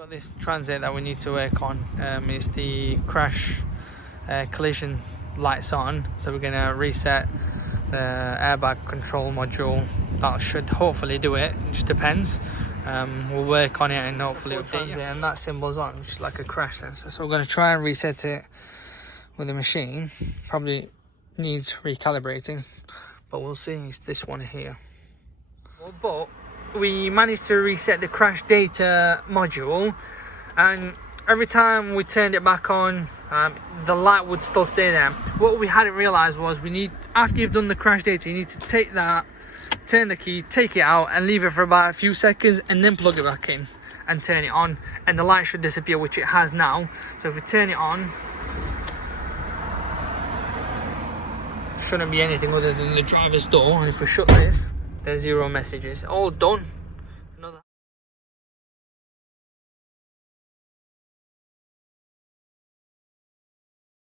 We've got this transit that we need to work on. It's the crash collision lights on, so we're going to reset the airbag control module. That should hopefully do it. It just depends. We'll work on it and hopefully update it. And that symbol's on, which is like a crash sensor. So we're going to try and reset it with the machine. Probably needs recalibrating, but we'll see. It's this one here. But we managed to reset the crash data module, and every time we turned it back on, the light would still stay there. What we hadn't realized was after you've done the crash data, you need to take that, turn the key, take it out and leave it for about a few seconds and then plug it back in and turn it on, and the light should disappear, which it has now. So if we turn it on, shouldn't be anything other than the driver's door, and if we shut this, there's 0 messages. All done.